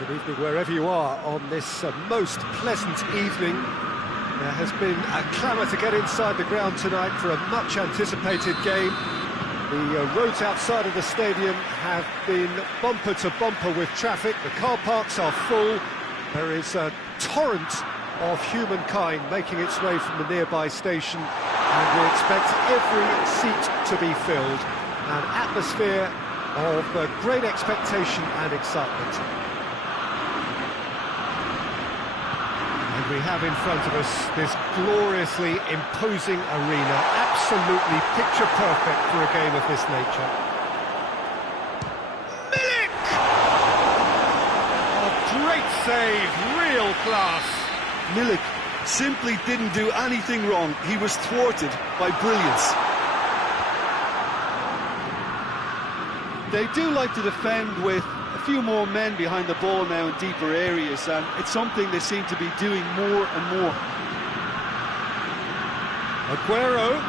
Good evening wherever you are on this most pleasant evening. There has been a clamour to get inside the ground tonight for a much-anticipated game. The roads outside of the stadium have been bumper to bumper with traffic. The car parks are full. There is a torrent of humankind making its way from the nearby station, and we expect every seat to be filled. An atmosphere of great expectation and excitement. And we have in front of us this gloriously imposing arena, absolutely picture perfect for a game of this nature. Milik! A great save, real class. Milik simply didn't do anything wrong. He was thwarted by brilliance. They do like to defend with a few more men behind the ball now in deeper areas, and it's something they seem to be doing more and more. Aguero.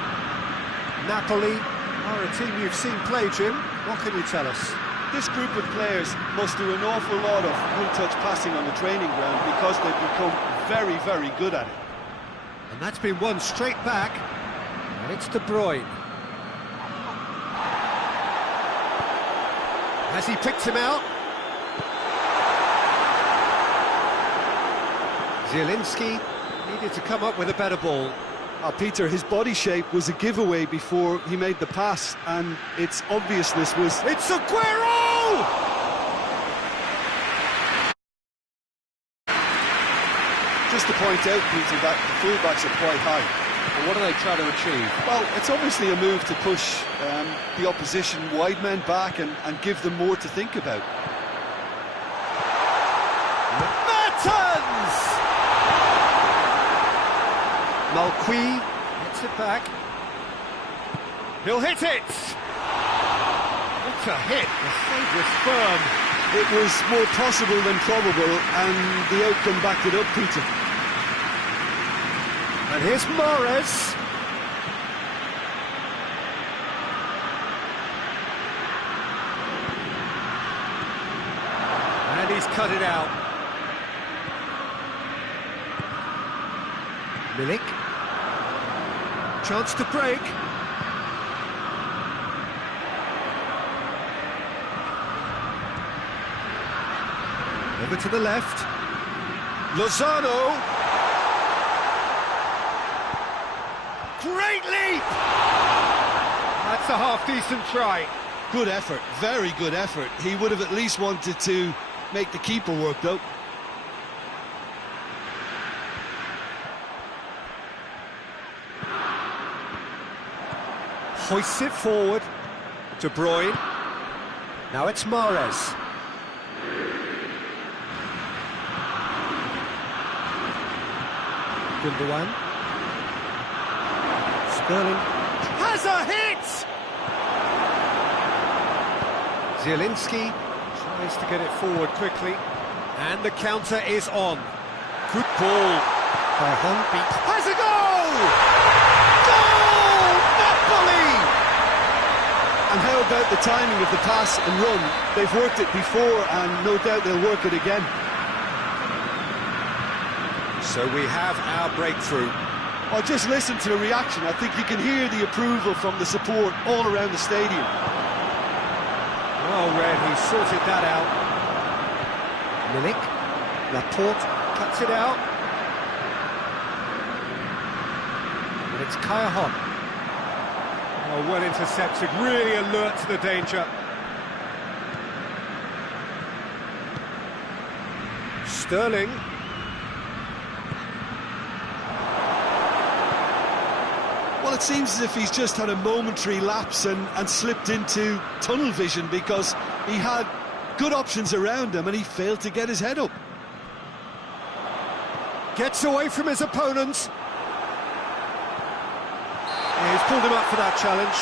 Napoli are a team you've seen play, Jim. What can you tell us? This group of players must do an awful lot of full-touch passing on the training ground because they've become very, very good at it. And that's been won straight back, and it's De Bruyne. Has he picked him out? Zielinski needed to come up with a better ball. Peter, his body shape was a giveaway before he made the pass, and its obviousness was... It's Aguero! Just to point out, Peter, that the fullbacks are quite high. And what are they trying to achieve? Well, it's obviously a move to push the opposition wide men back and give them more to think about. Mertens! Malqui gets it back. He'll hit it! What a hit! The save was firm. It was more possible than probable, and the outcome backed it up, Peter. And here's Mahrez. And he's cut it out. Milik. Chance to break. Over to the left. Lozano. Great leap! That's a half-decent try. Good effort, very good effort. He would have at least wanted to make the keeper work, though. Hoists it forward. De Bruyne. Now it's Mahrez. Gundogan. Sterling has a hit! Zielinski tries to get it forward quickly, and the counter is on. Good ball. Has a goal! Goal! Napoli! And how about the timing of the pass and run? They've worked it before, and no doubt they'll work it again. So we have our breakthrough. Oh, just listen to the reaction. I think you can hear the approval from the support all around the stadium. Well read, he sorted that out. Milik, Laporte cuts it out. And it's Cajon. Oh, well intercepted, really alert to the danger. Sterling. Well, it seems as if he's just had a momentary lapse and slipped into tunnel vision because he had good options around him and he failed to get his head up. Gets away from his opponents. Yeah, he's pulled him up for that challenge.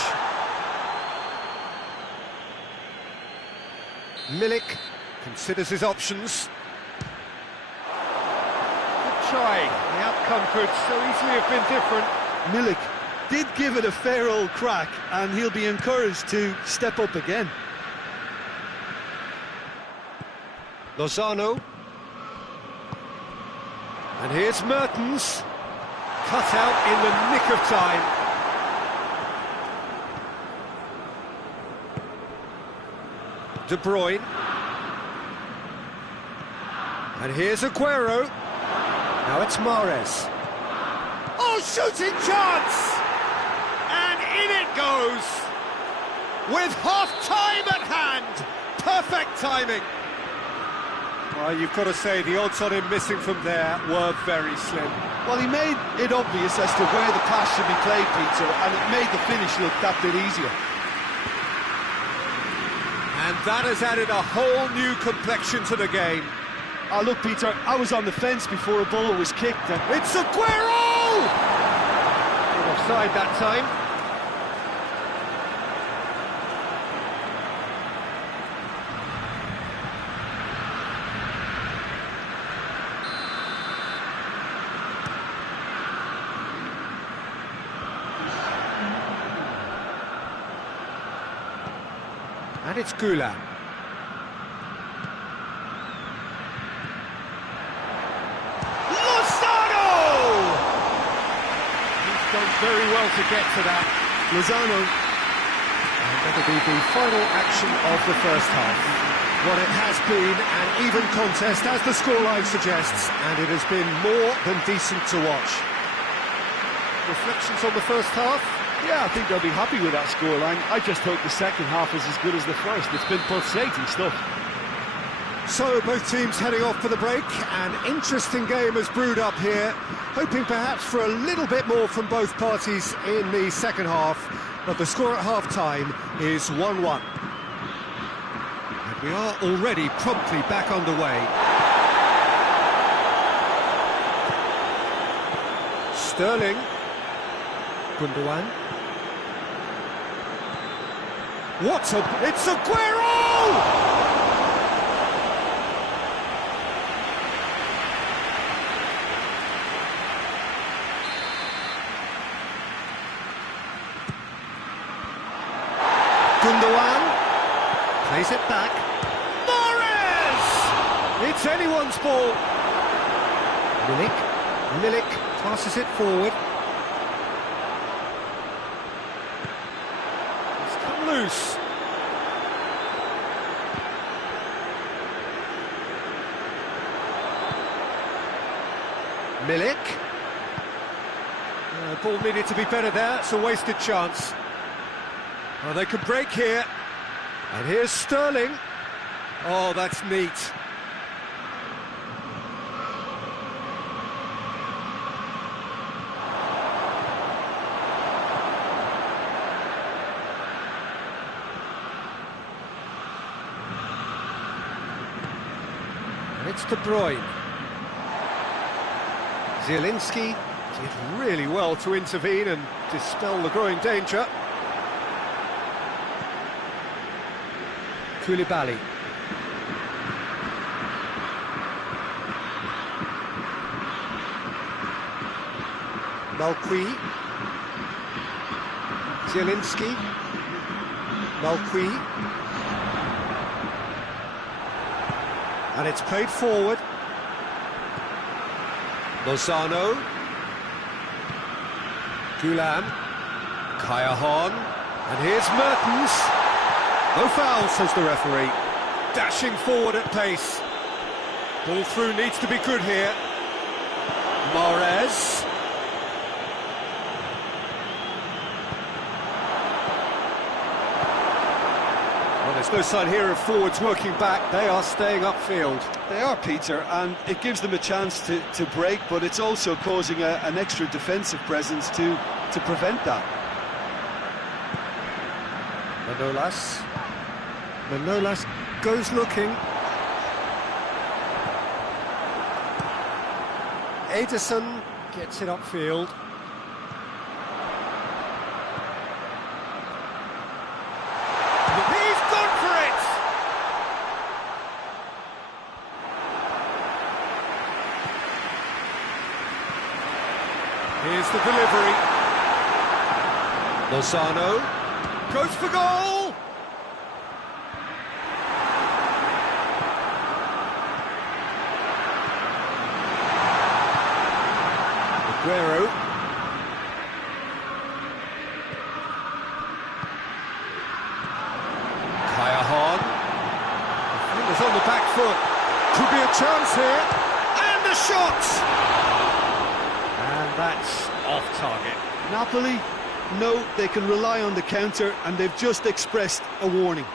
Milik considers his options. Good try. The outcome could so easily have been different. Milik did give it a fair old crack, and he'll be encouraged to step up again. Lozano. And here's Mertens. Cut out in the nick of time. De Bruyne. And here's Aguero. Now it's Mahrez. Oh, shooting chance! And in it goes! With half-time at hand! Perfect timing! Well, you've got to say the odds on him missing from there were very slim. Well, he made it obvious as to where the pass should be played, Peter, and it made the finish look that bit easier. And that has added a whole new complexion to the game. Oh, look, Peter, I was on the fence before a ball was kicked. And it's Aguero! Offside that time. And it's Gula. Very well to get to that. Lozano. And that'll be the final action of the first half. Well, it has been an even contest, as the scoreline suggests, and it has been more than decent to watch. Reflections on the first half? Yeah, I think they'll be happy with that scoreline. I just hope the second half is as good as the first. It's been pulsating stuff. So, both teams heading off for the break. An interesting game has brewed up here, hoping perhaps for a little bit more from both parties in the second half, but the score at half-time is 1-1. And we are already promptly back underway. Sterling. Gundogan. It's Aguero! Gundogan plays it back. Mahrez! It's anyone's ball. Milik passes it forward. It's come loose. Milik. Ball needed to be better there. It's a wasted chance. Oh, they can break here. And here's Sterling. Oh, that's neat. And it's De Bruyne. Zielinski did really well to intervene and dispel the growing danger. Koulibaly. Malqui. Zielinski. Malqui. And it's played forward. Lozano. Gulam. Kayahan. And here's Mertens. No foul, says the referee. Dashing forward at pace. Ball through needs to be good here. Mahrez. Well, there's no sign here of forwards working back. They are staying upfield. They are, Peter, and it gives them a chance to break, but it's also causing an extra defensive presence to prevent that. Manolas goes looking. Ederson gets it upfield. He's gone for it! Here's the delivery. Lozano goes for goal! Aguero. Kaya. Defenders on the back foot. Could be a chance here. And the shot! And that's off target. Napoli know they can rely on the counter, and they've just expressed a warning.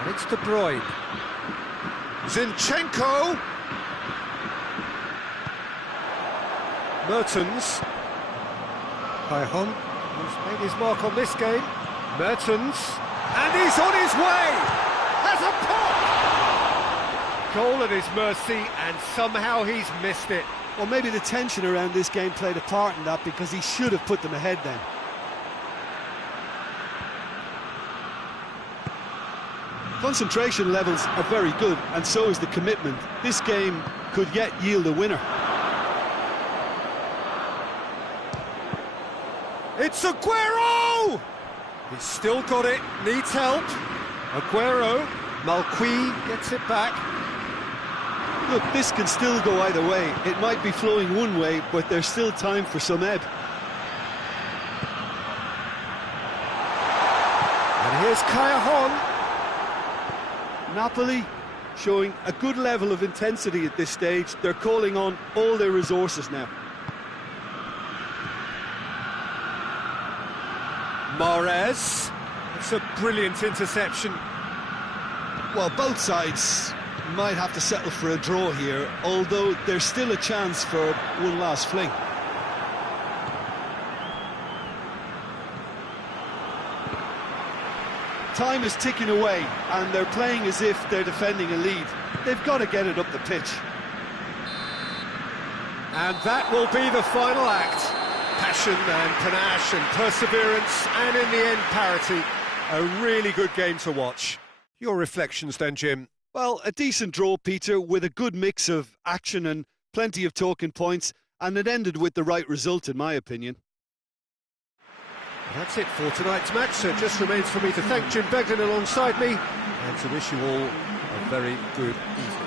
And it's De Bruyne. Zinchenko. Mertens. Kaya has made his mark on this game. Mertens. And he's on his way! Has a pop! Goal at his mercy, and somehow he's missed it. Well, maybe the tension around this game played a part in that, because he should have put them ahead then. Concentration levels are very good, and so is the commitment. This game could yet yield a winner. It's Aguero! He's still got it, needs help. Aguero, Malqui gets it back. Look, this can still go either way. It might be flowing one way, but there's still time for some ebb. And here's Kaya. Napoli showing a good level of intensity at this stage. They're calling on all their resources now. Mahrez. It's a brilliant interception. Well, both sides might have to settle for a draw here, although there's still a chance for one last fling. Time is ticking away, and they're playing as if they're defending a lead. They've got to get it up the pitch. And that will be the final act. Passion and panache and perseverance, and in the end, parity. A really good game to watch. Your reflections then, Jim? Well, a decent draw, Peter, with a good mix of action and plenty of talking points, and it ended with the right result, in my opinion. That's it for tonight's match, so it just remains for me to thank Jim Begden alongside me, and to wish you all a very good evening.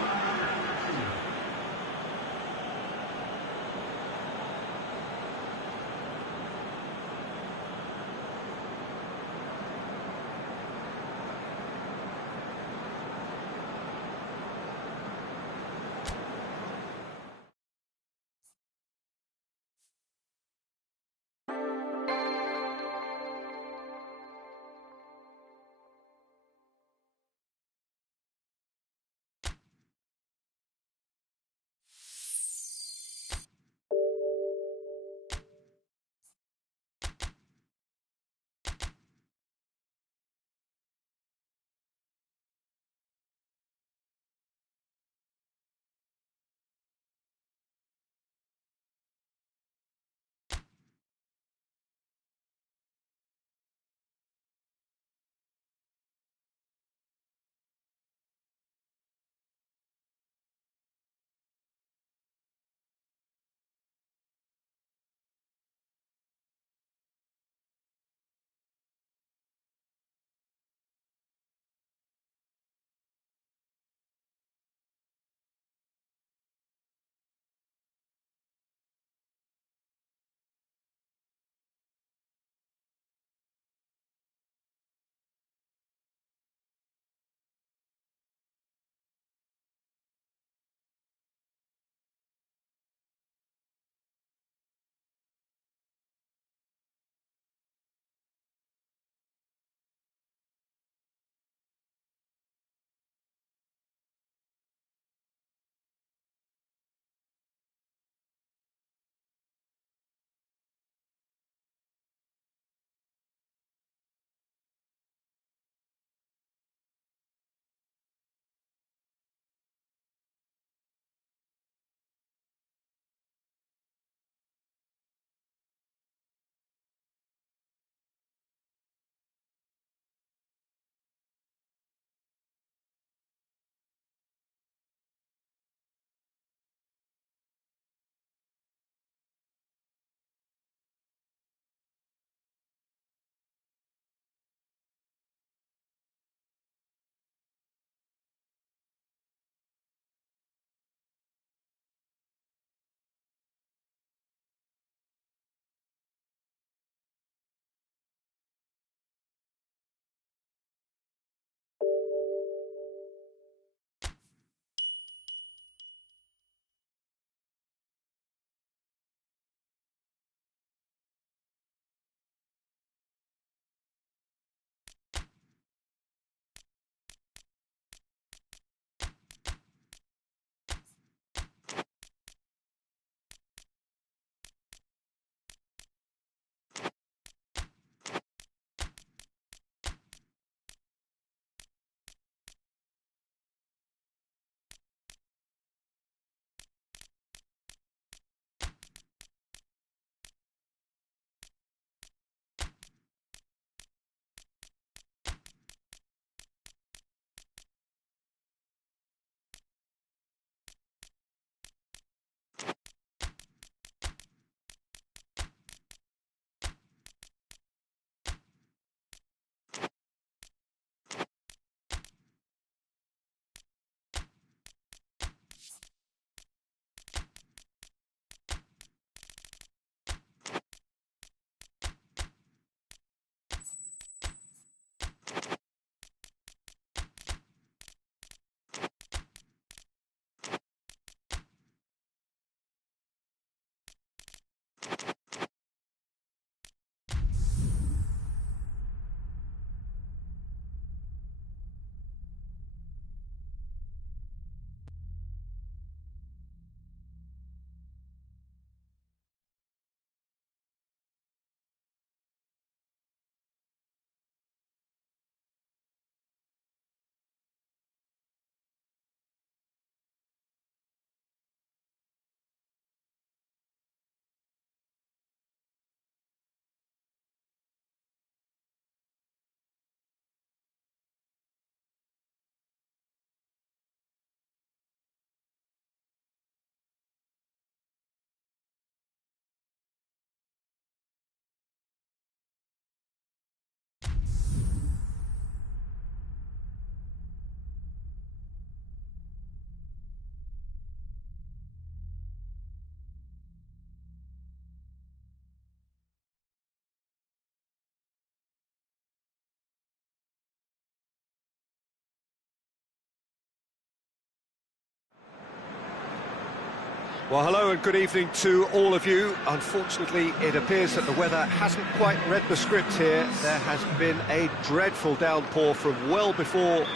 Well, hello and good evening to all of you. Unfortunately, it appears that the weather hasn't quite read the script here. There has been a dreadful downpour from well before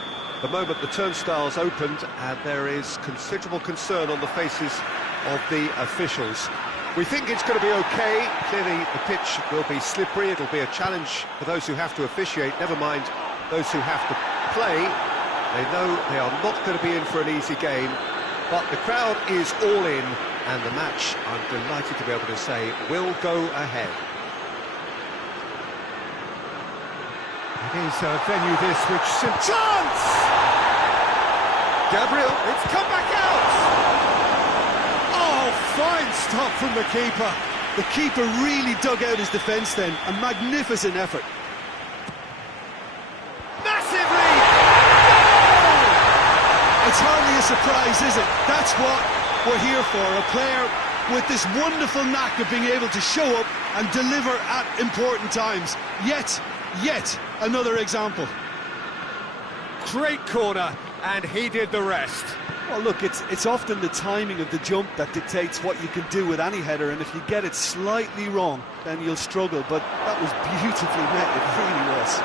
the moment the turnstiles opened, and there is considerable concern on the faces of the officials. We think it's going to be okay. Clearly, the pitch will be slippery. It'll be a challenge for those who have to officiate, never mind those who have to play. They know they are not going to be in for an easy game. But the crowd is all in, and the match, I'm delighted to be able to say, will go ahead. It is a venue this which... Chance! Gabriel, it's come back out! Oh, fine stop from the keeper. The keeper really dug out his defence then. A magnificent effort. It's hardly a surprise, is it? That's what we're here for, a player with this wonderful knack of being able to show up and deliver at important times. Yet another example. Great corner, and he did the rest. Well, look, it's often the timing of the jump that dictates what you can do with any header, and if you get it slightly wrong, then you'll struggle, but that was beautifully met, it really was.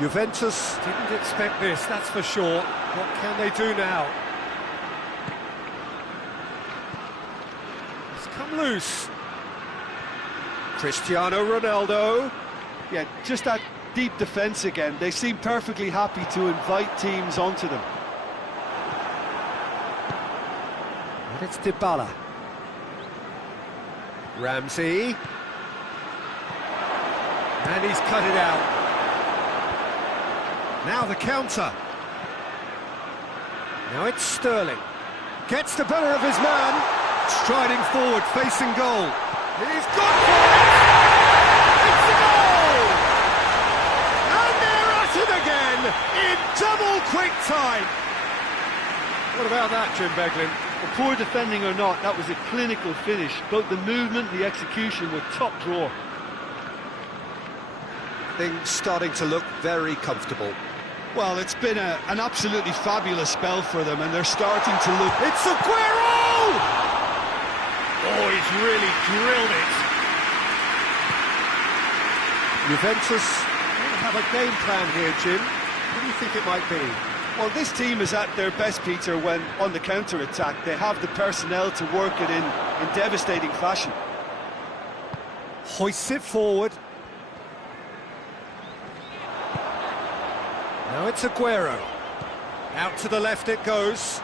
Juventus didn't expect this, that's for sure. What can they do now? It's come loose. Cristiano Ronaldo. Yeah, just that deep defence again. They seem perfectly happy to invite teams onto them. And it's Dybala. Ramsey. And he's cut it out. Now the counter. Now it's Sterling. Gets the better of his man. Striding forward, facing goal. He's gone for it! It's a goal! And they're at it again in double quick time. What about that, Jim Beglin? Well, poor defending or not, that was a clinical finish. Both the movement and the execution were top drawer. Things starting to look very comfortable. Well, it's been an absolutely fabulous spell for them, and they're starting to look... It's Aguero! Oh, he's really drilled it. Juventus have a game plan here, Jim. What do you think it might be? Well, this team is at their best, Peter, when on the counter-attack. They have the personnel to work it in devastating fashion. Hoists it forward. Now it's Aguero. Out to the left it goes.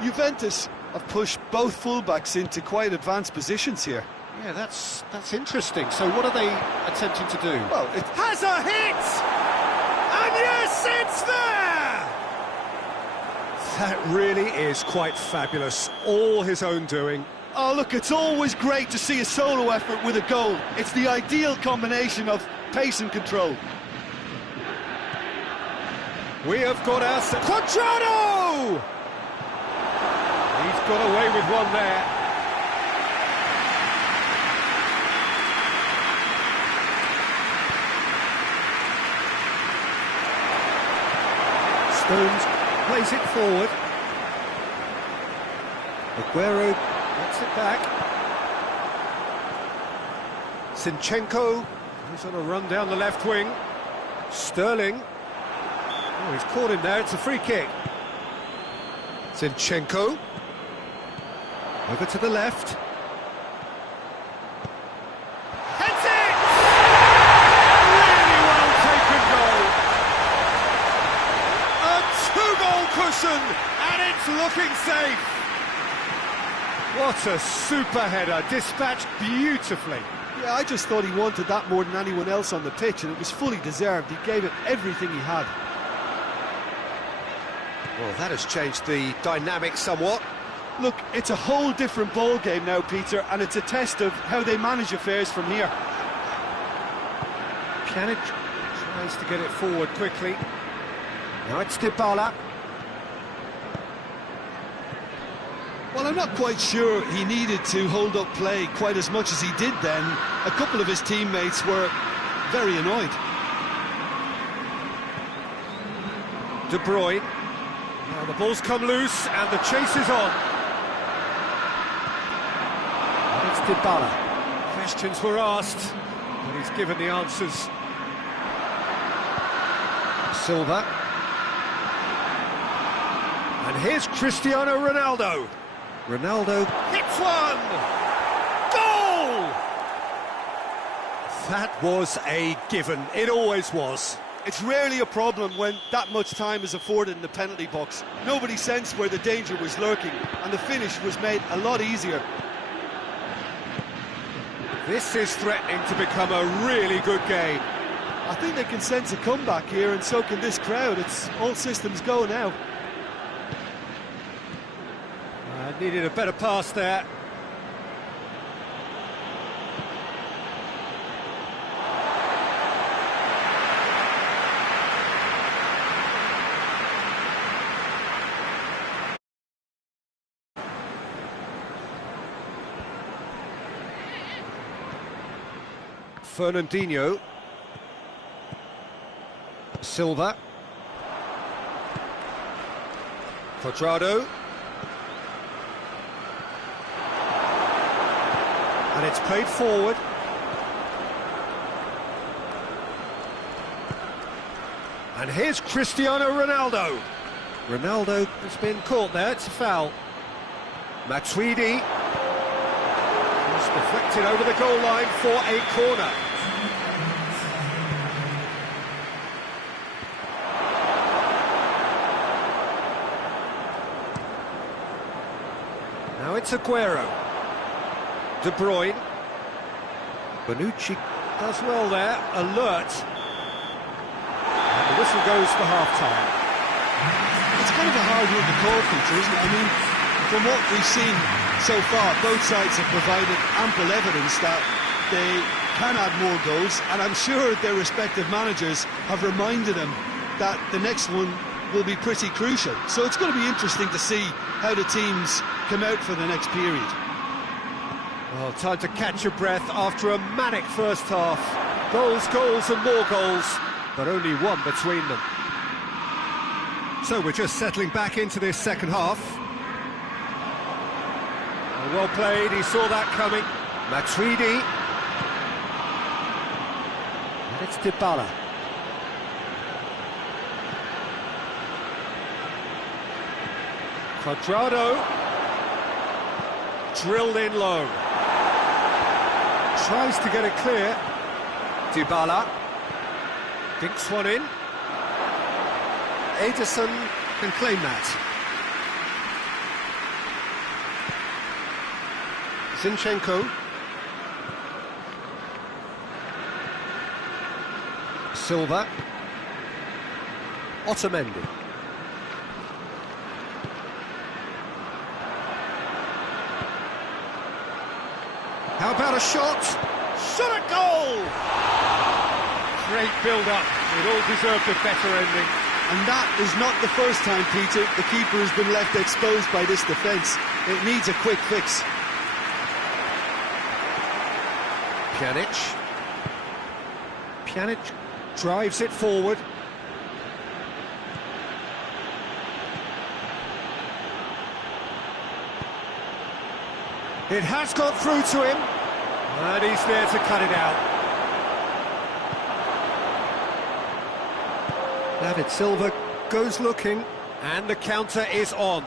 Juventus have pushed both fullbacks into quite advanced positions here. Yeah, that's interesting. So what are they attempting to do? Well, it has a hit! And yes, it's there! That really is quite fabulous. All his own doing. Oh, look, it's always great to see a solo effort with a goal. It's the ideal combination of pace and control. We have got our... Quadrado! He's got away with one there. Stones plays it forward. Aguero gets it back. Zinchenko, he's on a run down the left wing. Sterling. Oh, he's caught him there, it's a free kick. Zinchenko. Over to the left. Heads it! Really well taken goal. A two-goal cushion, and it's looking safe. What a super header, dispatched beautifully. Yeah, I just thought he wanted that more than anyone else on the pitch, and it was fully deserved. He gave it everything he had. Well, that has changed the dynamic somewhat. Look, it's a whole different ball game now, Peter, and it's a test of how they manage affairs from here. Pjanic tries to get it forward quickly. Now it's Dybala. Well, I'm not quite sure he needed to hold up play quite as much as he did then. A couple of his teammates were very annoyed. De Bruyne. Now the ball's come loose and the chase is on. And it's Dybala. Questions were asked, but he's given the answers. Silva. And here's Cristiano Ronaldo. Ronaldo hits one! Goal! That was a given. It always was. It's rarely a problem when that much time is afforded in the penalty box. Nobody sensed where the danger was lurking, and the finish was made a lot easier. This is threatening to become a really good game. I think they can sense a comeback here, and so can this crowd. It's all systems go now. Needed a better pass there. Fernandinho. Silva. Cuadrado. And it's played forward. And here's Cristiano Ronaldo. Ronaldo has been caught there, it's a foul. Matuidi. It's deflected over the goal line for a corner. Now it's Aguero. De Bruyne. Bonucci does well there, alert. And the whistle goes for half-time. It's kind of a hard one to call, Peter, isn't it? I mean, from what we've seen so far, both sides have provided ample evidence that they can add more goals, and I'm sure their respective managers have reminded them that the next one will be pretty crucial. So it's going to be interesting to see how the teams come out for the next period. Well, time to catch your breath after a manic first half. Goals, goals and more goals, but only one between them. So we're just settling back into this second half. Well played, he saw that coming. Matuidi. And it's Dybala. Cuadrado. Drilled in low. Tries to get it clear. Dybala dinks one in. Ederson can claim that. Zinchenko. Silva. Otamendi. How about a shot? Shot at goal! Great build-up. It all deserved a better ending. And that is not the first time, Peter, the keeper has been left exposed by this defence. It needs a quick fix. Pjanic. Pjanic drives it forward. It has got through to him, and he's there to cut it out. David Silva goes looking, and the counter is on.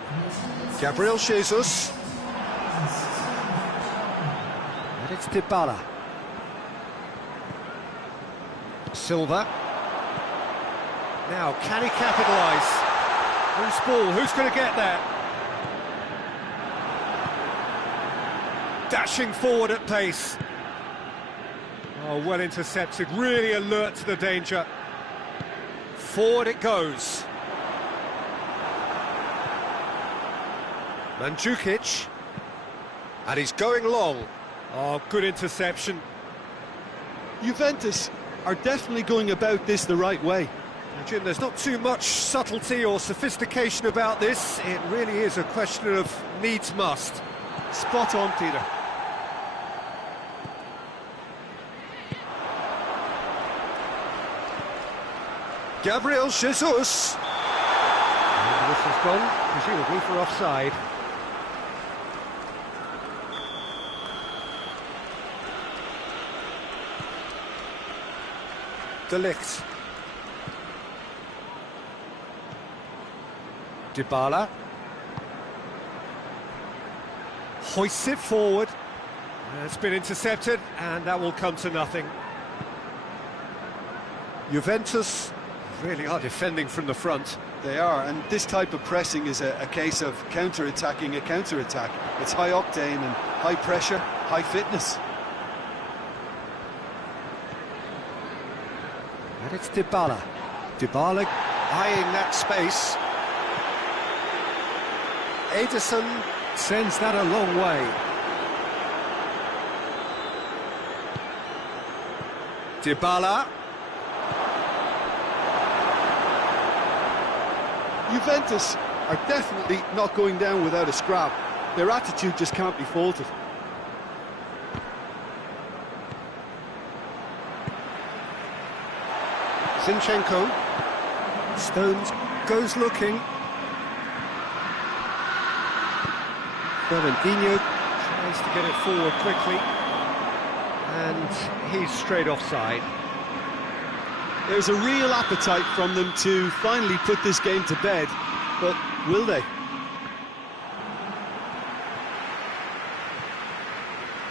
Gabriel Jesus. And it's Dybala. Silva. Now, can he capitalise? Whose ball? Who's going to get that? Dashing forward at pace. Oh, well intercepted, really alert to the danger. Forward it goes. Mandzukic. And he's going long. Oh, good interception. Juventus are definitely going about this the right way. Now, Jim, there's not too much subtlety or sophistication about this. It really is a question of needs must. Spot on, Peter. Gabriel Jesus. has gone, presumably for offside. De Ligt. Dybala. Hoists it forward. It's been intercepted, and that will come to nothing. Juventus really are defending from the front. They are, and this type of pressing is a case of counter-attacking a counter-attack. It's high octane and high pressure, high fitness. And it's Dybala. Dybala eyeing that space. Ederson sends that a long way. Dybala. Juventus are definitely not going down without a scrap. Their attitude just can't be faulted. Zinchenko. Stones goes looking. Fernandinho tries to get it forward quickly. And he's straight offside. There's a real appetite from them to finally put this game to bed, but will they?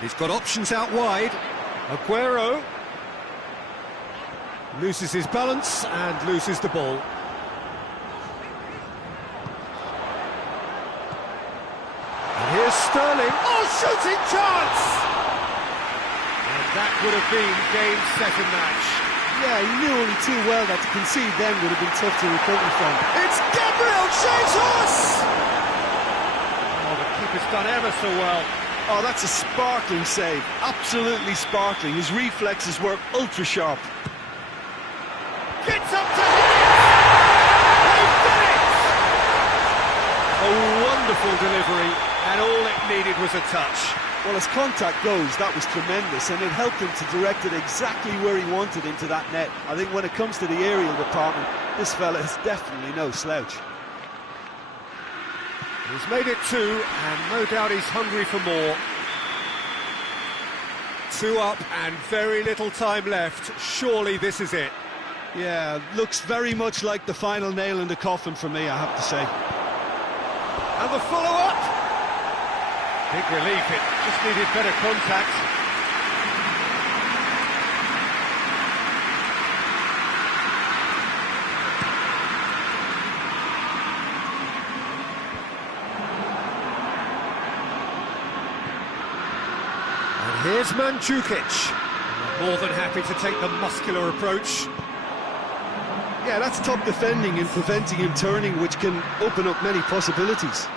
He's got options out wide. Aguero loses his balance and loses the ball. And here's Sterling. Oh, shooting chance! And that would have been game, set and match. Yeah, he knew only too well that to concede then would have been tough to recover from. It's Gabriel Jesus! Oh, the keeper's done ever so well. Oh, that's a sparkling save. Absolutely sparkling. His reflexes were ultra sharp. Gets up to hit it! They've done it! A wonderful delivery, and all it needed was a touch. Well, as contact goes, that was tremendous, and it helped him to direct it exactly where he wanted into that net. I think when it comes to the aerial department, this fella is definitely no slouch. He's made it two, and no doubt he's hungry for more. 2 up and very little time left. Surely this is it. Yeah, looks very much like the final nail in the coffin for me, I have to say. And the follow-up. Big relief, it just needed better contact. And here's Mandzukic. More than happy to take the muscular approach. Yeah, that's top defending and preventing him turning, which can open up many possibilities.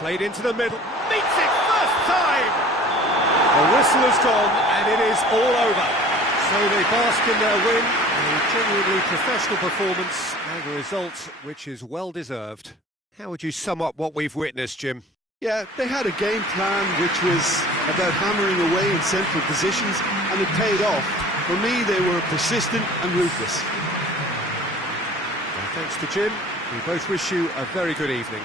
Played into the middle, meets it first time! The whistle has gone and it is all over. So they bask in their win, a genuinely professional performance and a result which is well deserved. How would you sum up what we've witnessed, Jim? Yeah, they had a game plan which was about hammering away in central positions, and it paid off. For me, they were persistent and ruthless. Well, thanks to Jim. We both wish you a very good evening.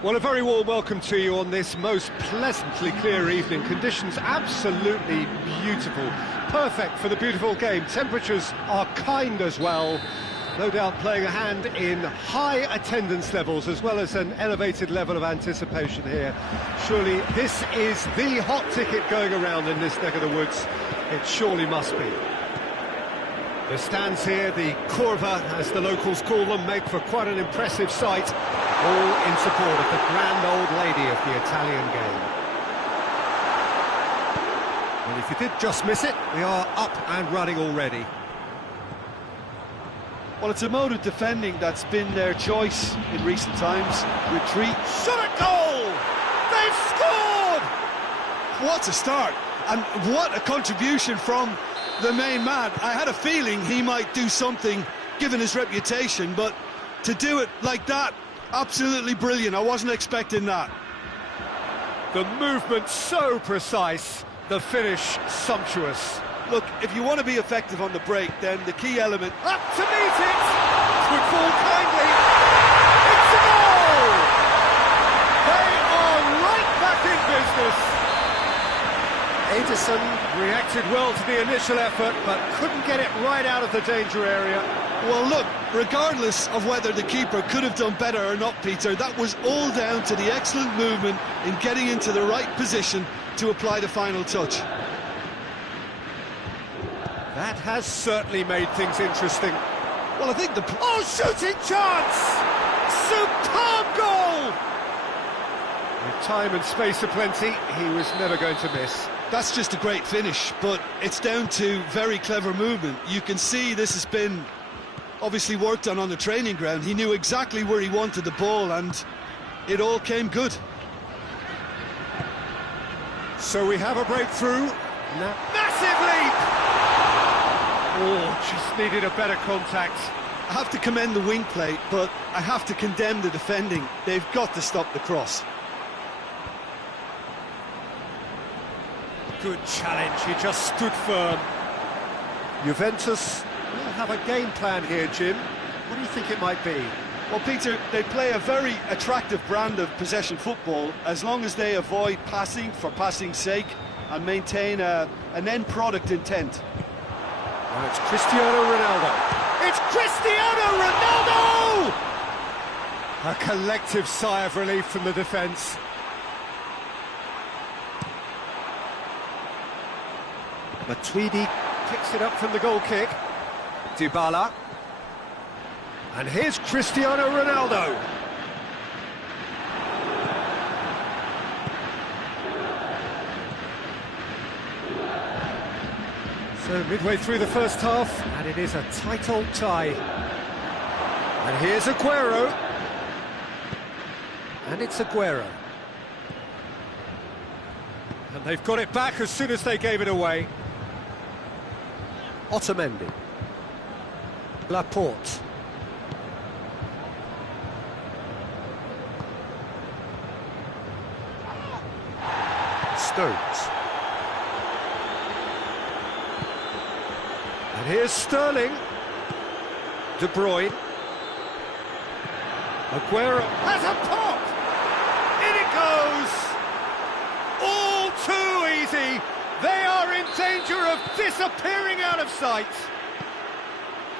Well, a very warm welcome to you on this most pleasantly clear evening. Conditions absolutely beautiful. Perfect for the beautiful game. Temperatures are kind as well. No doubt playing a hand in high attendance levels as well as an elevated level of anticipation here. Surely this is the hot ticket going around in this neck of the woods. It surely must be. The stands here, the curva, as the locals call them, make for quite an impressive sight, all in support of the grand old lady of the Italian game. Well, if you did just miss it, we are up and running already. Well, it's a mode of defending that's been their choice in recent times. Retreat. Shot at goal! They've scored! What a start, and what a contribution from the main man. I had a feeling he might do something, given his reputation, but to do it like that, absolutely brilliant. I wasn't expecting that. The movement so precise, the finish sumptuous. Look, if you want to be effective on the break, then the key element... Up to meet it! Could fall kindly. It's a goal! They are right back in business. Edison reacted well to the initial effort, but couldn't get it right out of the danger area. Well, look, regardless of whether the keeper could have done better or not, Peter, that was all down to the excellent movement in getting into the right position to apply the final touch. That has certainly made things interesting. Well, I think the... Oh, shooting chance! Superb goal! With time and space aplenty, he was never going to miss. That's just a great finish, but it's down to very clever movement. You can see this has been obviously worked on the training ground. He knew exactly where he wanted the ball, and it all came good. So we have a breakthrough. Now, massive leap! Oh, just needed a better contact. I have to commend the wing play, but I have to condemn the defending. They've got to stop the cross. Good challenge, he just stood firm. Juventus will have a game plan here, Jim. What do you think it might be? Well, Peter, they play a very attractive brand of possession football as long as they avoid passing for passing's sake and maintain an end product intent. And it's Cristiano Ronaldo. It's Cristiano Ronaldo! A collective sigh of relief from the defence. Matuidi picks it up from the goal kick. Dybala. And here's Cristiano Ronaldo. So midway through the first half, and it is a tight old tie. And here's Aguero. And it's Aguero. And they've got it back as soon as they gave it away. Otamendi. Laporte. Stones. And here's Sterling. De Bruyne. Aguero has a pop! In it goes! All too easy! They are in danger of disappearing out of sight!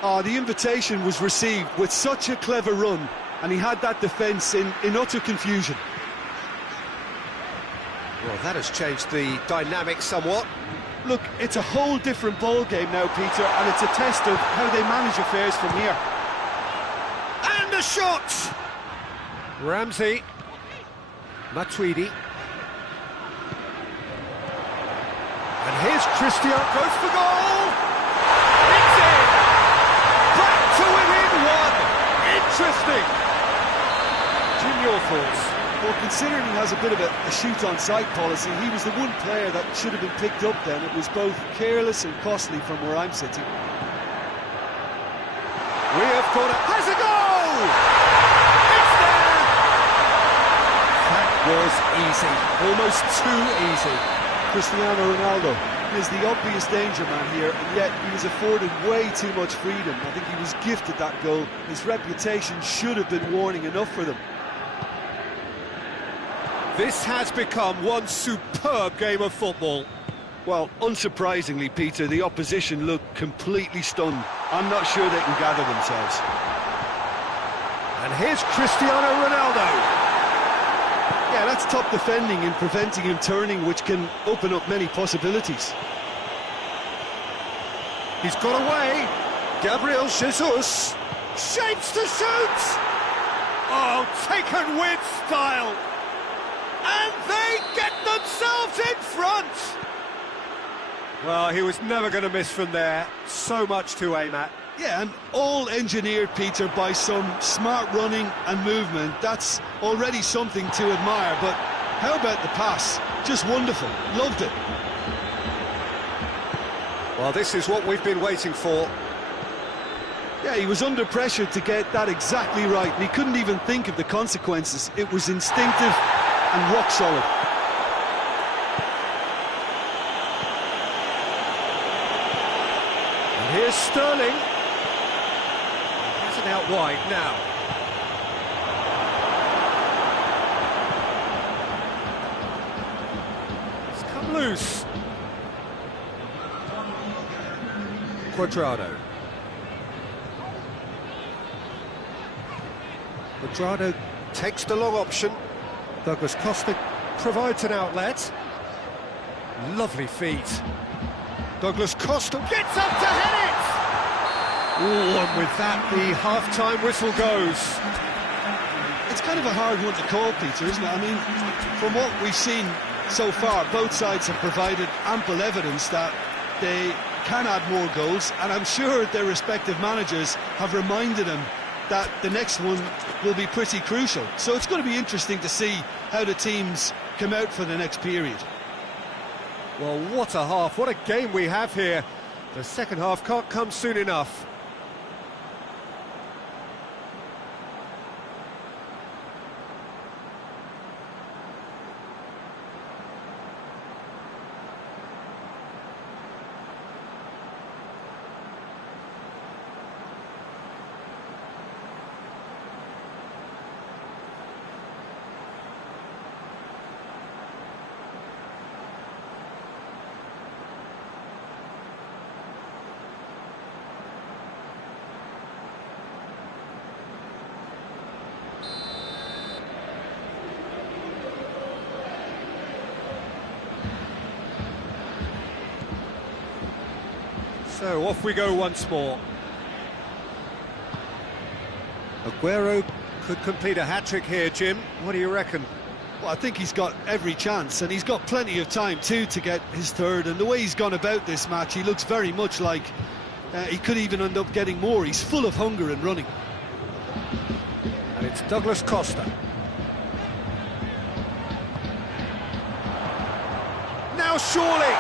Oh, the invitation was received with such a clever run, and he had that defence in utter confusion. Well, that has changed the dynamic somewhat. Look, it's a whole different ball game now, Peter, and it's a test of how they manage affairs from here. And a shot! Ramsey. Matuidi. And here's Cristiano, goes for goal! It's in! Back to within one! Interesting! Jim, your thoughts? Well, considering he has a bit of a shoot-on-sight policy, he was the one player that should have been picked up then. It was both careless and costly from where I'm sitting. We have got it. Has a goal! It's there! That was easy. Almost too easy. Cristiano Ronaldo is the obvious danger man here, and yet he was afforded way too much freedom. I think he was gifted that goal. His reputation should have been warning enough for them. This has become one superb game of football. Well, unsurprisingly, Peter, the opposition look completely stunned. I'm not sure they can gather themselves. And here's Cristiano Ronaldo. Yeah, that's top defending and preventing him turning, which can open up many possibilities. He's got away. Gabriel Jesus shapes to shoot. Oh, taken with style. And they get themselves in front. Well, he was never going to miss from there. So much to aim at. Yeah, and all engineered, Peter, by some smart running and movement. That's already something to admire, but how about the pass? Just wonderful. Loved it. Well, this is what we've been waiting for. Yeah, he was under pressure to get that exactly right, and he couldn't even think of the consequences. It was instinctive and rock solid. And here's Sterling. He has it out wide now. It's come loose. Cuadrado. Cuadrado takes the long option. Douglas Costa provides an outlet. Lovely feet. Douglas Costa gets up to head it! Ooh, and with that, the half-time whistle goes. It's kind of a hard one to call, Peter, isn't it? I mean, from what we've seen so far, both sides have provided ample evidence that they can add more goals, and I'm sure their respective managers have reminded them that the next one will be pretty crucial. So it's going to be interesting to see how the teams come out for the next period. Well, what a half, what a game we have here. The second half can't come soon enough. So off we go once more. Aguero could complete a hat-trick here, Jim. What do you reckon? Well, I think he's got every chance, and he's got plenty of time too to get his third. And the way he's gone about this match, he looks very much like he could even end up getting more. He's full of hunger and running. And it's Douglas Costa. Now surely!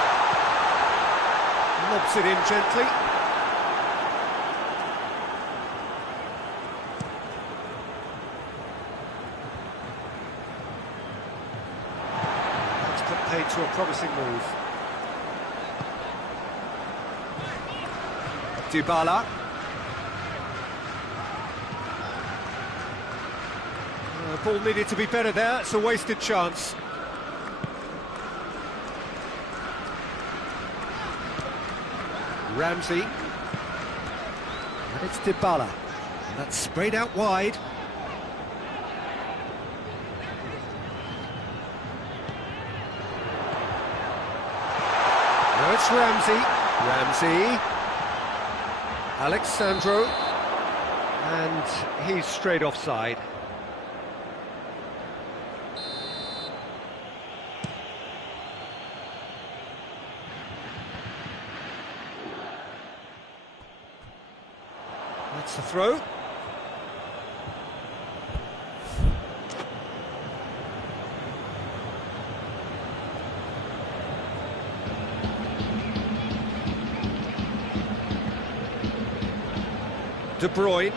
Lobs it in gently. That's put paid to a promising move. Dybala. Ball needed to be better there. It's a wasted chance. Ramsey, and it's Dybala, and that's sprayed out wide. Now it's Ramsey, Alexandro, and he's straight offside. That's the throw. De Bruyne.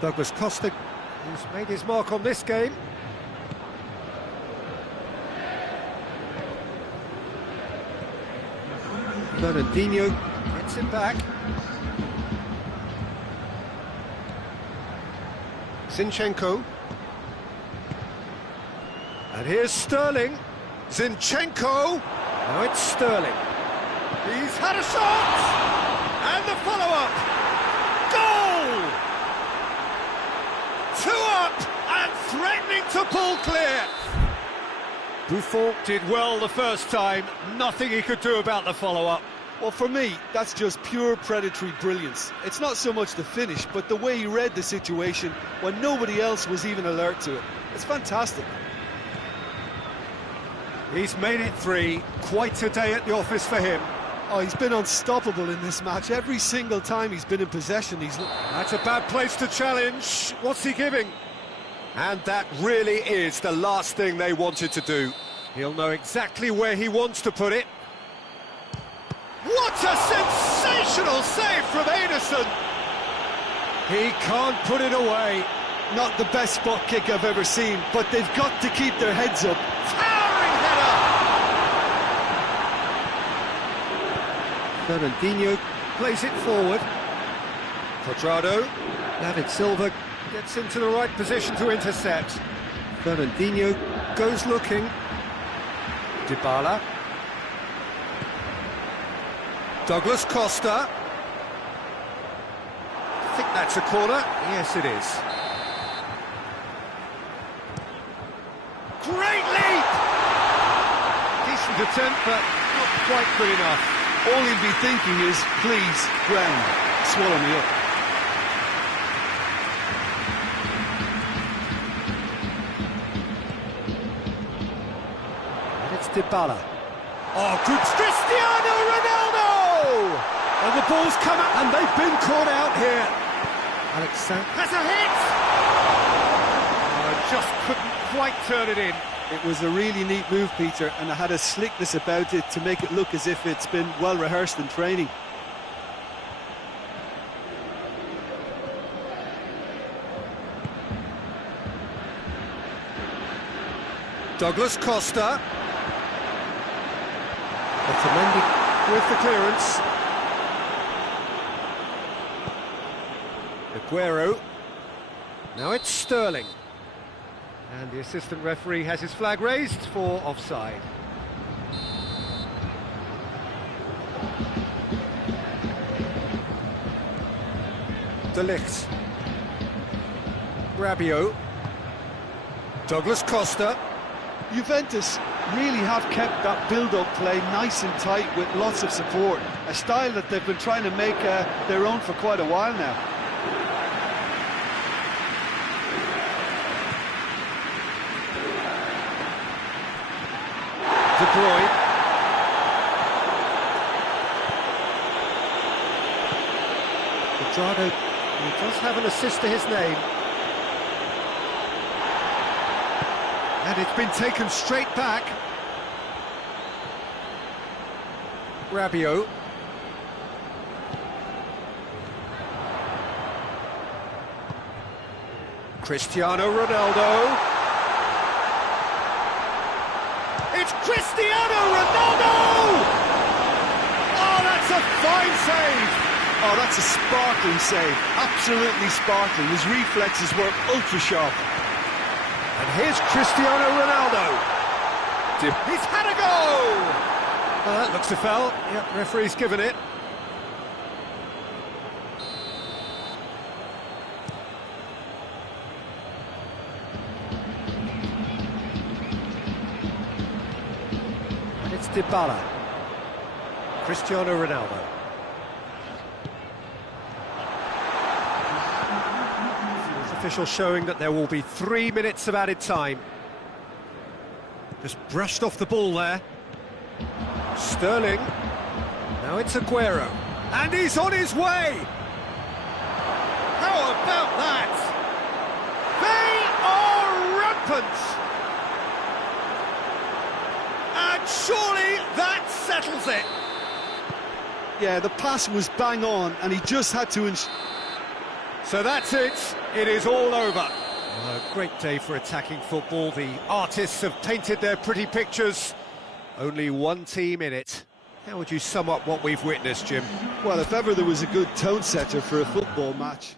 Douglas Costa, who's made his mark on this game. Fernandinho gets it back. Zinchenko. And here's Sterling. Zinchenko. Now it's Sterling. He's had a shot! And the follow-up! Goal! 2 up and threatening to pull clear. Buffon did well the first time. Nothing he could do about the follow-up. Well, for me, that's just pure predatory brilliance. It's not so much the finish, but the way he read the situation when nobody else was even alert to it. It's fantastic. He's made it 3. Quite a day at the office for him. Oh, he's been unstoppable in this match. Every single time he's been in possession, That's a bad place to challenge. What's he giving? And that really is the last thing they wanted to do. He'll know exactly where he wants to put it. What a sensational save from Ederson! He can't put it away. Not the best spot kick I've ever seen, but they've got to keep their heads up. Towering header! Fernandinho plays it forward. Cuadrado. David Silva gets into the right position to intercept. Fernandinho goes looking. Dybala. Douglas Costa. I think that's a corner. Yes, it is. Great leap! Decent attempt, but not quite good enough. All he'll be thinking is, please, ground, swallow me up. And it's Dybala. Oh, good Cristiano Ronaldo! And the ball's come out, and they've been caught out here. Alexander has a hit! Oh, just couldn't quite turn it in. It was a really neat move, Peter, and it had a slickness about it to make it look as if it's been well rehearsed in training. Douglas Costa. Otamendi with the clearance. Aguero. Now it's Sterling. And the assistant referee has his flag raised for offside. De Ligt. Rabiot. Douglas Costa. Juventus really have kept that build-up play nice and tight with lots of support, a style that they've been trying to make their own for quite a while now. De Bruyne. Cuadrado, he does have an assist to his name. And it's been taken straight back. Rabiot. Cristiano Ronaldo. It's Cristiano Ronaldo! Oh, that's a fine save! Oh, that's a sparkling save. Absolutely sparkling. His reflexes were ultra sharp. And here's Cristiano Ronaldo. He's had a go! Well, that looks a foul. Yep, referee's given it. And it's Dybala. Cristiano Ronaldo. Official showing that there will be 3 minutes of added time. Just brushed off the ball there. Sterling. Now it's Aguero. And he's on his way! How about that? They are rampant! And surely that settles it! Yeah, the pass was bang on, and he just had to... So that's it. It is all over. A great day for attacking football. The artists have painted their pretty pictures. Only one team in it. How would you sum up what we've witnessed, Jim? Well, if ever there was a good tone setter for a football match,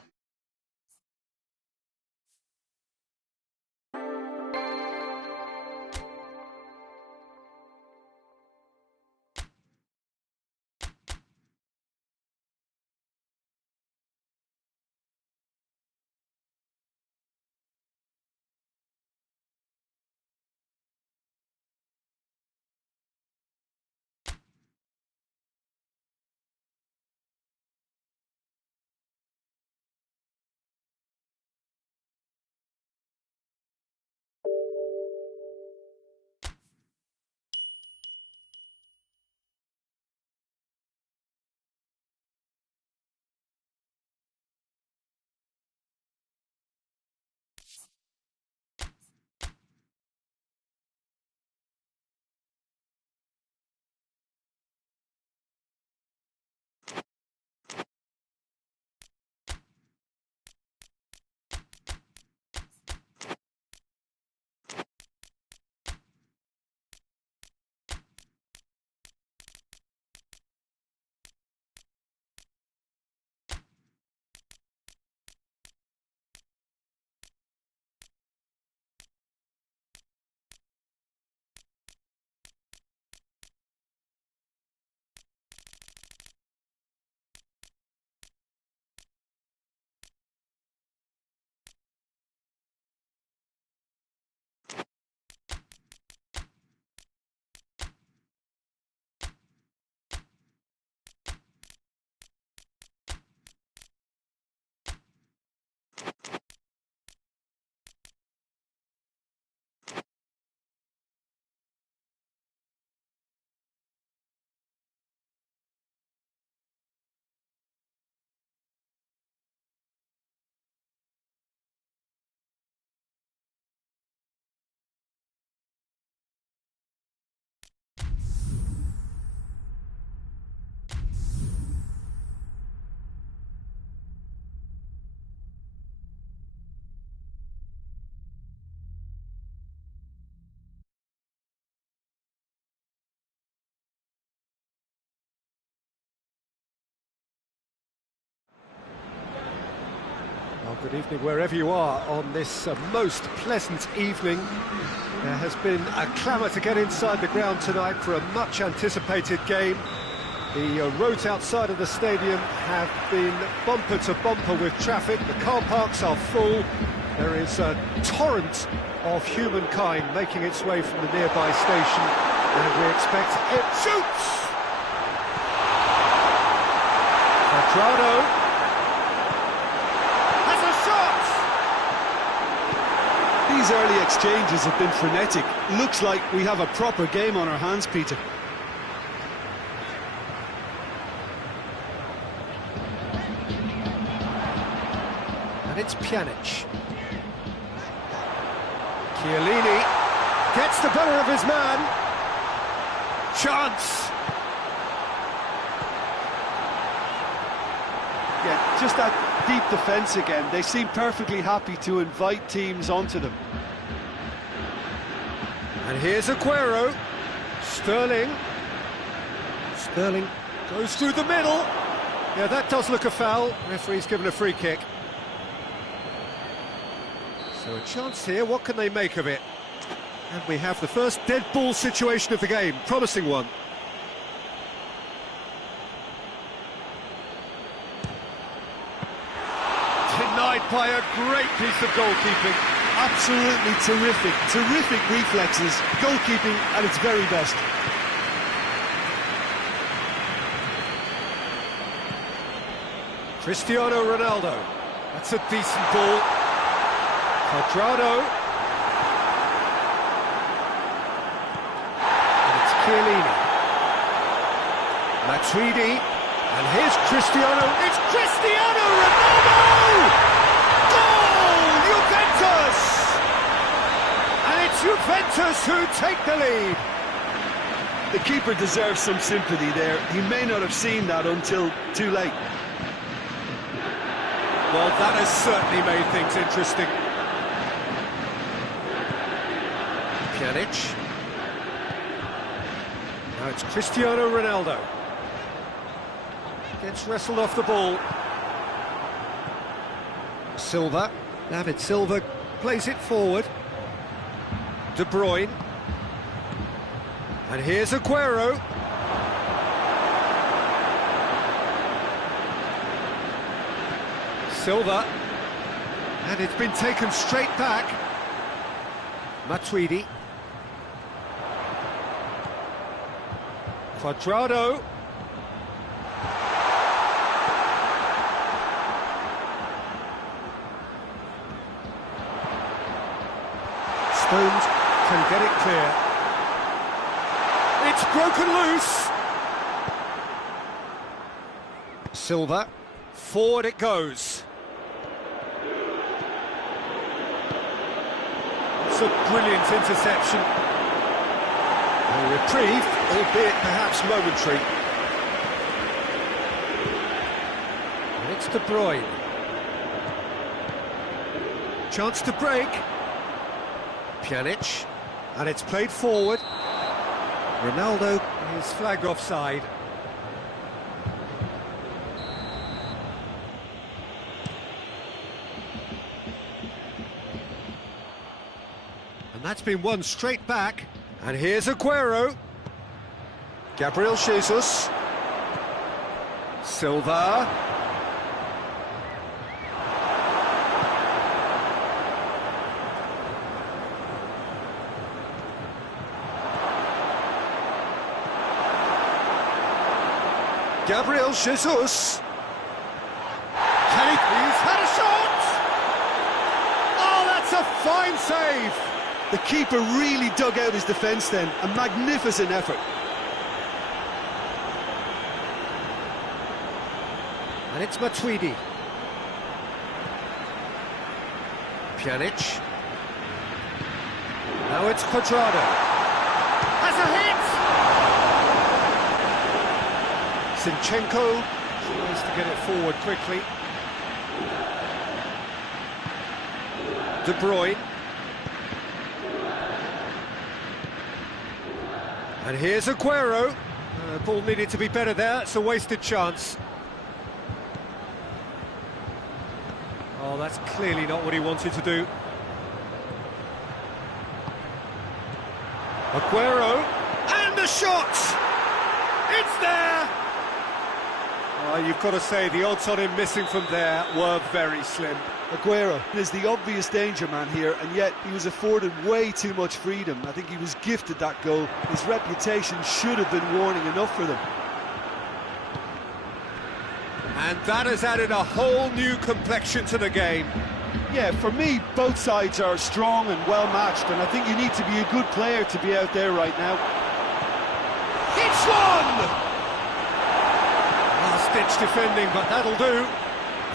Good evening wherever you are on this most pleasant evening. There has been a clamour to get inside the ground tonight for a much anticipated game. The roads outside of the stadium have been bumper to bumper with traffic. The car parks are full. There is a torrent of humankind making its way from the nearby station, and we expect it. Shoots! Quadrado has a shot! These early exchanges have been frenetic. Looks like we have a proper game on our hands, Peter. And it's Pjanic. Chiellini gets the better of his man. Chance! Yeah, just that deep defence again. They seem perfectly happy to invite teams onto them. And here's Aguero. Sterling goes through the middle. Yeah, that does look a foul. Referee's given a free kick. So a chance here, what can they make of it? And we have the first dead ball situation of the game, promising one. Denied by a great piece of goalkeeping. Absolutely terrific reflexes, goalkeeping at its very best. Cristiano Ronaldo, that's a decent ball. Quadrado. And it's Chiellini. Matuidi. And here's Cristiano. It's Cristiano Ronaldo! Goal! Juventus! And it's Juventus who take the lead. The keeper deserves some sympathy there. He may not have seen that until too late. Well, that has certainly made things interesting. Pjanic. Now it's Cristiano Ronaldo. Gets wrestled off the ball. Silva. David Silva plays it forward. De Bruyne. And here's Aguero. Silva. And it's been taken straight back. Matuidi. Quadrado. Stones can get it clear. It's broken loose. Silva. Forward it goes. It's a brilliant interception. A reprieve, albeit perhaps momentary. And it's De Bruyne. Chance to break. Pjanic. And it's played forward. Ronaldo is flagged offside. And that's been won straight back. And here's Aguero. Gabriel Jesus. Silva. Gabriel Jesus. Can he? He's had a shot! Oh, that's a fine save! The keeper really dug out his defence then. A magnificent effort. And it's Matuidi. Pjanic. Now it's Quadrado. Has a hit! Zinchenko tries to get it forward quickly. De Bruyne. And here's Aguero. Ball needed to be better there. It's a wasted chance. Oh, that's clearly not what he wanted to do. Aguero, and the shot! It's there! You've got to say, the odds on him missing from there were very slim. Aguero is the obvious danger man here, and yet he was afforded way too much freedom. I think he was gifted that goal. His reputation should have been warning enough for them. And that has added a whole new complexion to the game. Yeah, for me, both sides are strong and well-matched, and I think you need to be a good player to be out there right now. It's one! Last-ditch defending, but that'll do.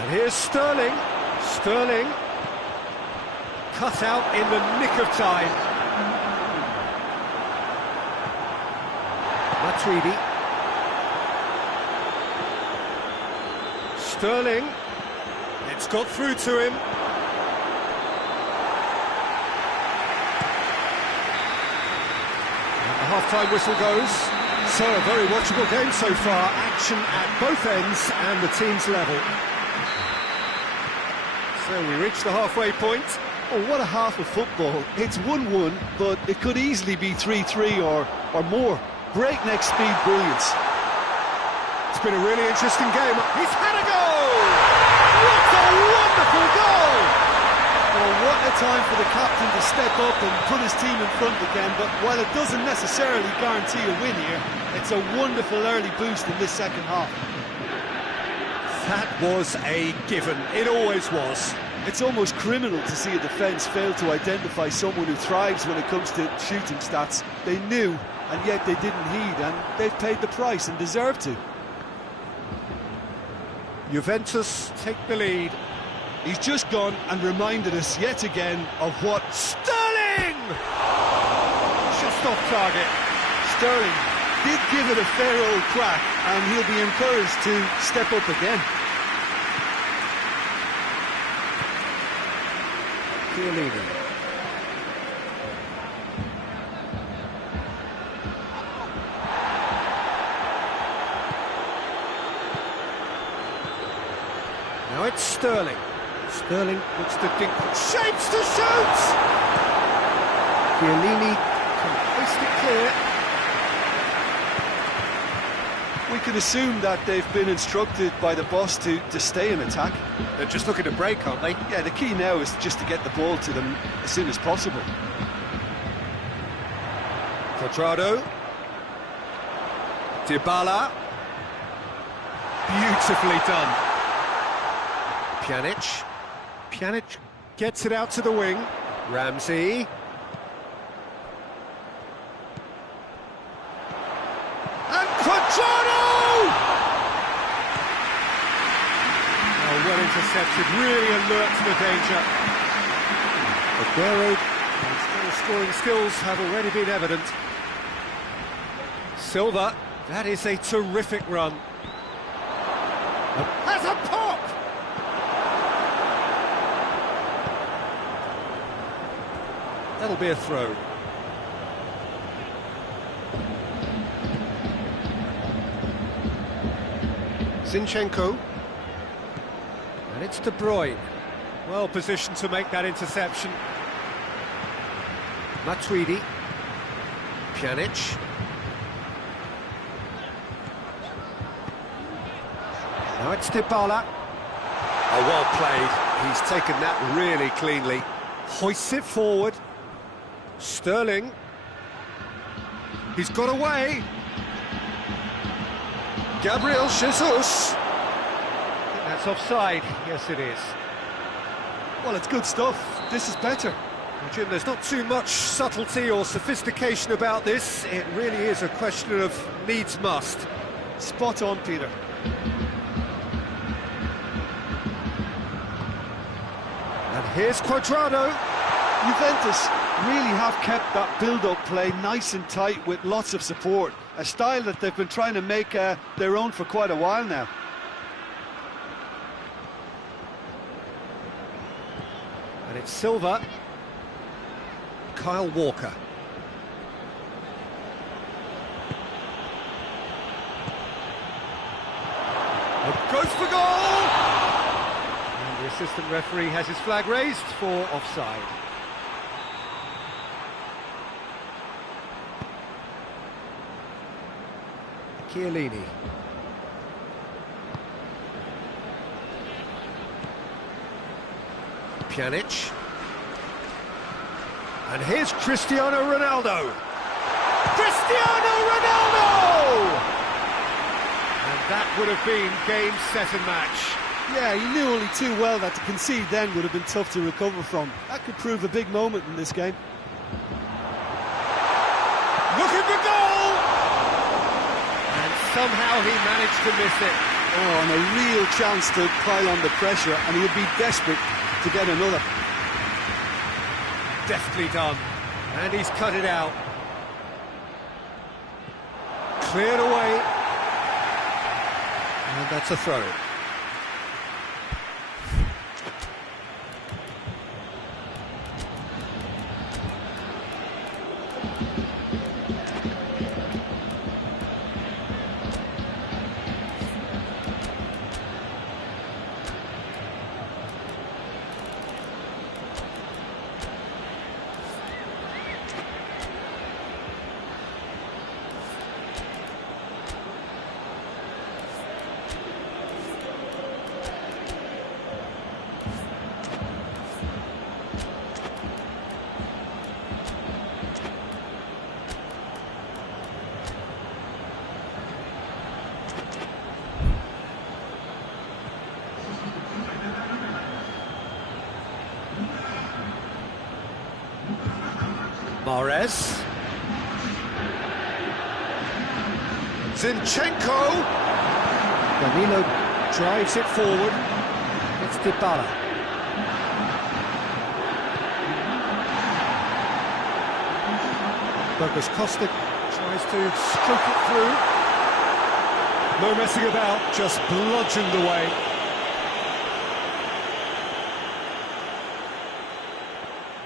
And here's Sterling. Sterling cut out in the nick of time. Matuidi. Sterling. It's got through to him. And the half-time whistle goes. So, a very watchable game so far. Action at both ends and the team's level. So we reach the halfway point. Oh, what a half of football. It's 1-1, but it could easily be 3-3 or more. Breakneck speed brilliance. It's been a really interesting game. He's had a goal! What a wonderful goal! Well, what a time for the captain to step up and put his team in front again, but while it doesn't necessarily guarantee a win here, it's a wonderful early boost in this second half. That was a given. It always was. It's almost criminal to see a defence fail to identify someone who thrives when it comes to shooting stats. They knew, and yet they didn't heed, and they've paid the price and deserve to. Juventus take the lead. He's just gone and reminded us yet again of what... Sterling! Just off target. Sterling did give it a fair old crack, and he'll be encouraged to step up again. Chiellini. Now it's Sterling. Sterling looks to dink, shapes to shoot! Chiellini can hoist it clear. We can assume that they've been instructed by the boss to stay in attack. They're just looking to break, aren't they? Yeah, the key now is just to get the ball to them as soon as possible. Cuadrado. Dybala. Beautifully done. Pjanic. Pjanic gets it out to the wing. Ramsey. And Cuadrado! Oh, well intercepted, really alert to the danger. Aguero, his scoring skills have already been evident. Silva, that is a terrific run. Has a pop! That'll be a throw. Zinchenko. And it's De Bruyne. Well positioned to make that interception. Matuidi. Pjanic. Now it's Dybala. Oh, well played. He's taken that really cleanly. Hoists it forward. Sterling. He's got away. Gabriel Jesus. I think that's offside. Yes, it is. Well, it's good stuff. This is better. Well, Jim, there's not too much subtlety or sophistication about this. It really is a question of needs must. Spot on, Peter. And here's Cuadrado. Juventus really have kept that build-up play nice and tight with lots of support, a style that they've been trying to make their own for quite a while now. And it's Silva. Kyle Walker. Goes for goal! And The assistant referee has his flag raised for offside. Chiellini. Pjanic. And here's Cristiano Ronaldo. Cristiano Ronaldo! And that would have been game, set and match. Yeah, he knew only too well that to concede then would have been tough to recover from. That could prove a big moment in this game. Looking for goal! And somehow he managed to miss it. Oh, and a real chance to pile on the pressure, and he would be desperate to get another. Deftly done. And he's cut it out. Cleared away. And that's a throw. Mahrez. Zinchenko. Danilo drives it forward. It's Dybala. Douglas Costa tries to stroke it through. No messing about, just bludgeoned away.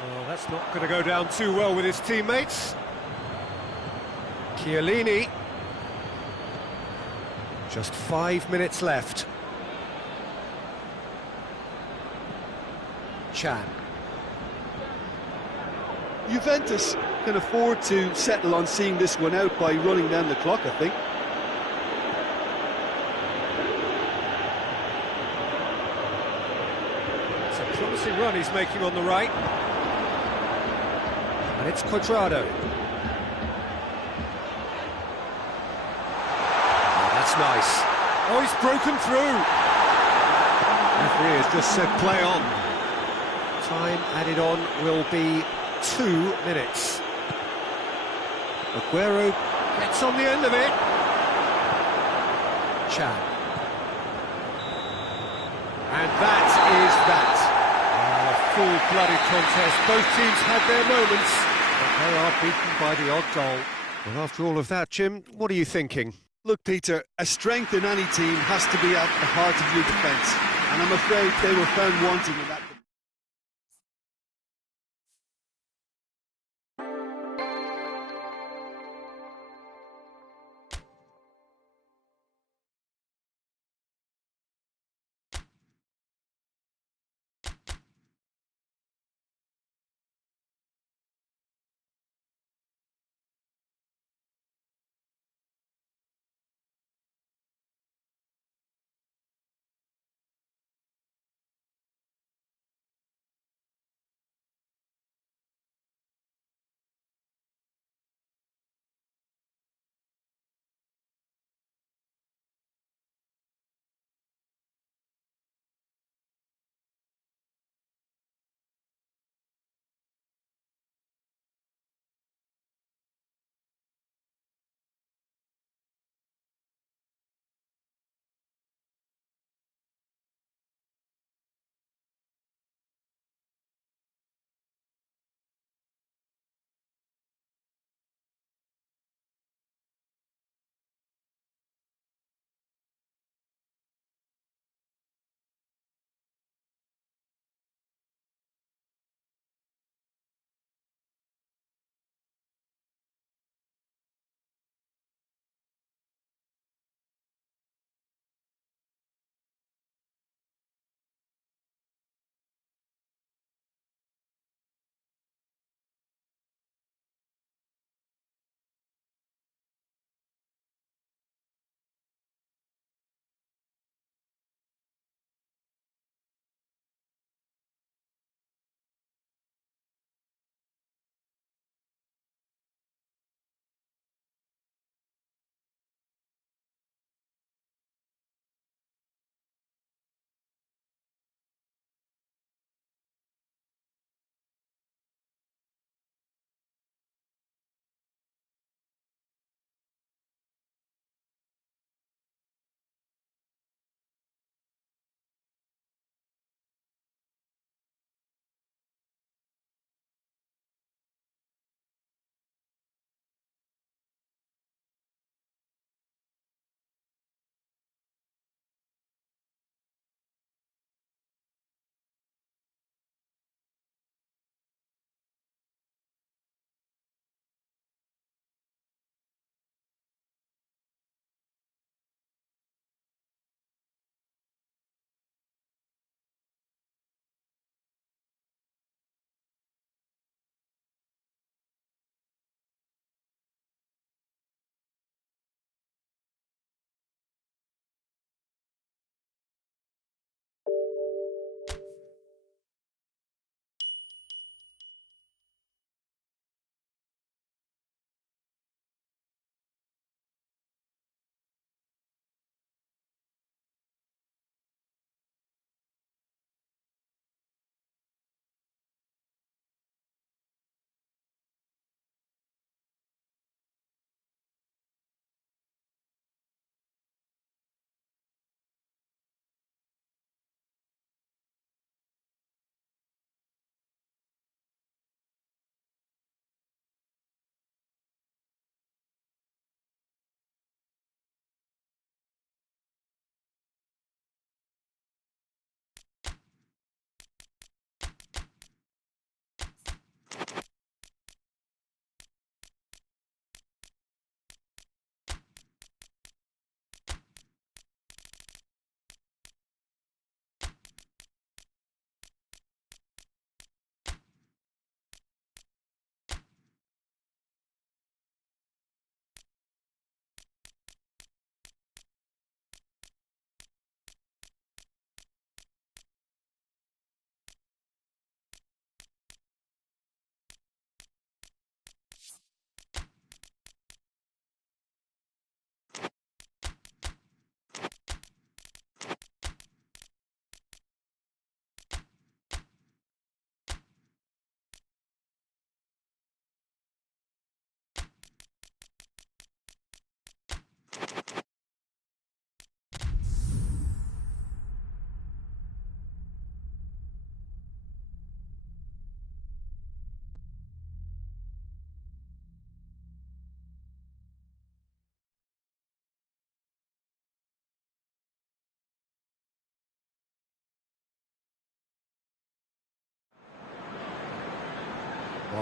Well, that's not going to go down too well with his teammates. Chiellini. Just 5 minutes left. Chan. Juventus can afford to settle on seeing this one out by running down the clock, I think. It's a promising run he's making on the right. And it's Cuadrado. Oh, that's nice. Oh, he's broken through. Referee has just said play on. Time added on will be 2 minutes. Aguero gets on the end of it. Chan. And that is that. A full-blooded contest. Both teams had their moments, but they are beaten by the odd goal. Well, after all of that, Jim, what are you thinking? Look, Peter, a strength in any team has to be at the heart of your defence, and I'm afraid they were found wanting in that.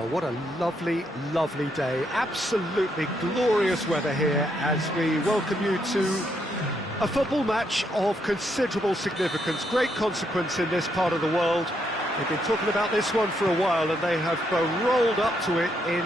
Well, what a lovely, lovely day. Absolutely glorious weather here as we welcome you to a football match of considerable significance, great consequence in this part of the world. They've been talking about this one for a while, and they have rolled up to it in